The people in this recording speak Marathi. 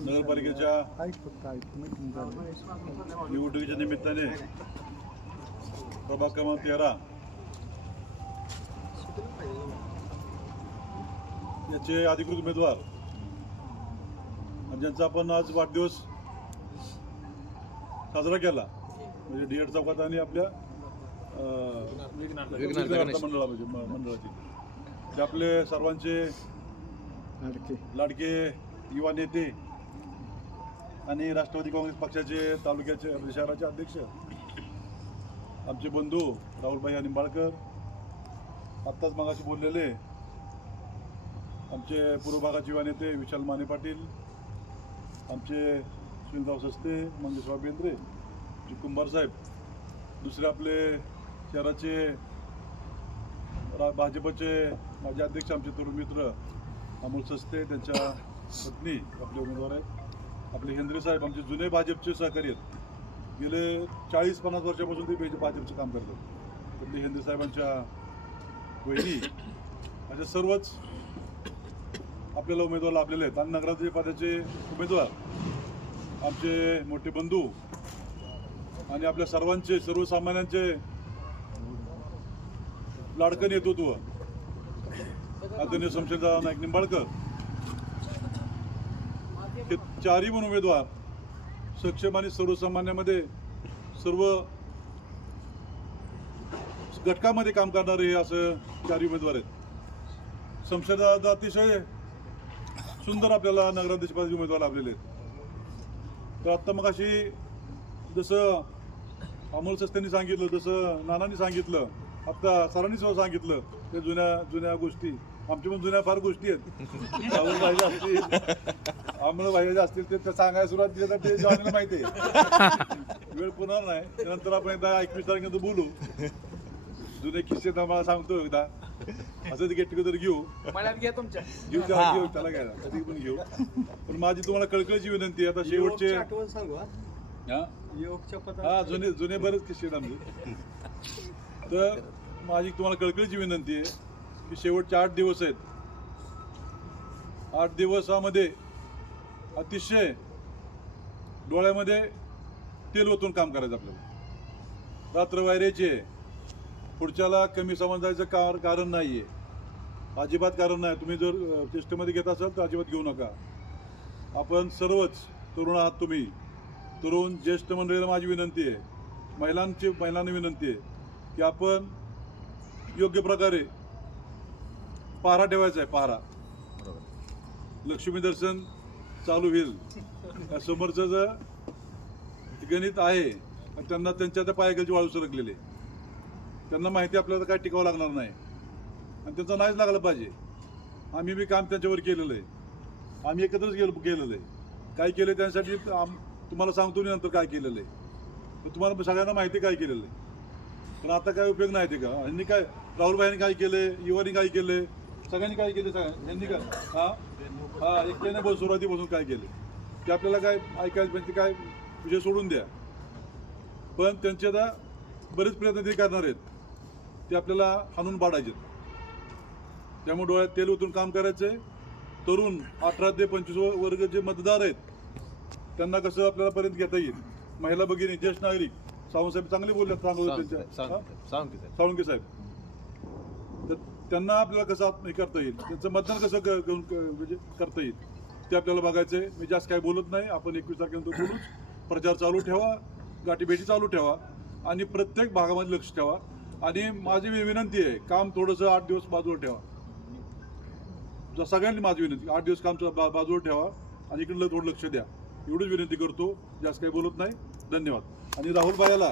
नगरपालिकेच्या निवडणुकीच्या निमित्ताने प्रभाग क्रमांक 13 याचे अधिकृत उमेदवार ज्यांचा आपण आज वाढदिवस साजरा केला म्हणजे डीएड चौकात आणि आपल्या मंडळाची ते आपले सर्वांचे लाडके युवा नेते आणि राष्ट्रवादी काँग्रेस पक्षाचे तालुक्याचे शहराचे अध्यक्ष आमचे बंधू राहुलभाई निंबाळकर, आत्ताच मगाशी बोललेले आमचे पूर्व भागाचे युवा नेते विशाल माने पाटील, आमचे सुनीलराव सस्ते, मंगेशराव बेंद्रे, कुंभार साहेब, दुसरे आपले शहराचे भाजपचे माजी अध्यक्ष आमचे तरुण मित्र अमोल सस्ते, त्यांच्या पत्नी आपले उमेदवार आहेत, आपले हेंद्रे साहेब आमचे जुने भाजपचे सहकारी आहेत, गेले 40-50 वर्षापासून ते भाजपचं काम करतात. आपले हेंद्रे साहेबांच्या वहिनी अशा सर्वच आपल्याला उमेदवार लाभलेले आहेत. आणि नगराध्यक्ष पदाचे उमेदवार आमचे मोठे बंधू आणि आपल्या सर्वांचे सर्वसामान्यांचे लाडकं नेतृत्व आदरणीय शमशेरदादा नाईक निंबाळकर हे चारही पण उमेदवार सक्षम आणि सर्वसामान्यामध्ये सर्व घटकामध्ये काम करणारे हे असं चारही उमेदवार आहेत. शमशेरदादा अतिशय सुंदर आपल्याला नगराध्यक्ष पदाचे उमेदवार लाभलेले आहेत. तर आत्ता मग अशी जसं अमोल सस्त्यांनी सांगितलं, जसं नानांनी सांगितलं, आता सरांनी सुद्धा सांगितलं ते जुन्या गोष्टी आमच्या पण जुन्या फार गोष्टी आहेत. राहुल भाई असतील, अमोल भाई असतील ते सांगायला सुरुवात केली तर ते जॉईनला माहिती आहे. वेळ पुन्हा नाही, नंतर आपण एकदा 21 तारखेनंतर बोलू. जुने किस्से मला सांगतो एकदा असं गेट टुगेदर घेऊ त्याला घ्यायला कधी पण घेऊ. पण माझी तुम्हाला कळकळीची विनंती आहे, आता शेवटचे जुने बरेच किस्से आहेत आमचे. तर माझी तुम्हाला कळकळीची विनंती आहे की शेवटचे 8 दिवस आहेत, 8 दिवसामध्ये अतिशय डोळ्यामध्ये तेल ओतून काम करायचं आपल्याला. रात्र वायऱ्याची आहे, पुढच्याला कमी समजायचं कारण नाही आहे, अजिबात कारण नाही. तुम्ही जर टेस्टमध्ये घेत असाल तर अजिबात घेऊ नका. आपण सर्वच तरुण आहात, तुम्ही तरुण ज्येष्ठ मंडळीला माझी विनंती आहे, महिलांना विनंती आहे की आपण योग्य प्रकारे पहारा ठेवायचा आहे. पहारा लक्ष्मी दर्शन चालू होईल. समोरचं जर गणित आहे त्यांना त्यांच्या त्या पायाखालची वाळू सरकलेले, त्यांना माहिती आपल्याला काय टिकावं लागणार नाही आणि त्यांचा नाहीच लागला पाहिजे. आम्ही बी काम त्यांच्यावर केलेलं आहे, आम्ही एकत्रच केलेलं आहे. काय केलं त्यांसाठी तुम्हाला सांगतो मी नंतर काय केलेलं आहे. तर तुम्हाला सगळ्यांना माहिती काय केलेलं आहे. पण आता काय उपयोग नाही ते का ह्यांनी काय राहुलभाईंनी काय केले, युवानी काय केले, सगळ्यांनी काय केले, ह्यांनी काय एकट्याने सुरुवातीपासून काय केले ते आपल्याला काय ऐकायला पाहिजे. काय विषय सोडून द्या. पण त्यांचे आता बरेच प्रयत्न ते करणार आहेत, ते आपल्याला हाणून पाडायचे. त्यामुळे डोळ्यात तेल ओतून काम करायचे. तरुण 18 ते 25 वर्ग जे मतदार आहेत त्यांना कसं आपल्याला पर्यंत घेता येईल. महिला भगिनी, ज्येष्ठ नागरिक, सावंतसाहेब चांगले बोलले, साळुंके साहेब, तर त्यांना आपल्याला कसं हे करता येईल, त्यांचं मतदान कसं म्हणजे करता येईल ते आपल्याला बघायचं आहे. मी जास्त काय बोलत नाही. आपण 21 तारखेनंतर बोलूच. प्रचार चालू ठेवा, गाठीभेटी चालू ठेवा आणि प्रत्येक भागामध्ये लक्ष ठेवा. आणि माझी विनंती आहे, काम थोडंसं 8 दिवस बाजूला ठेवा. सगळ्यांनी माझी विनंती, 8 दिवस काम बाजूला ठेवा आणि इकडलं थोडं लक्ष द्या. एवढीच विनंती करतो, जास्त काही बोलत नाही. धन्यवाद. आणि राहुल भाईला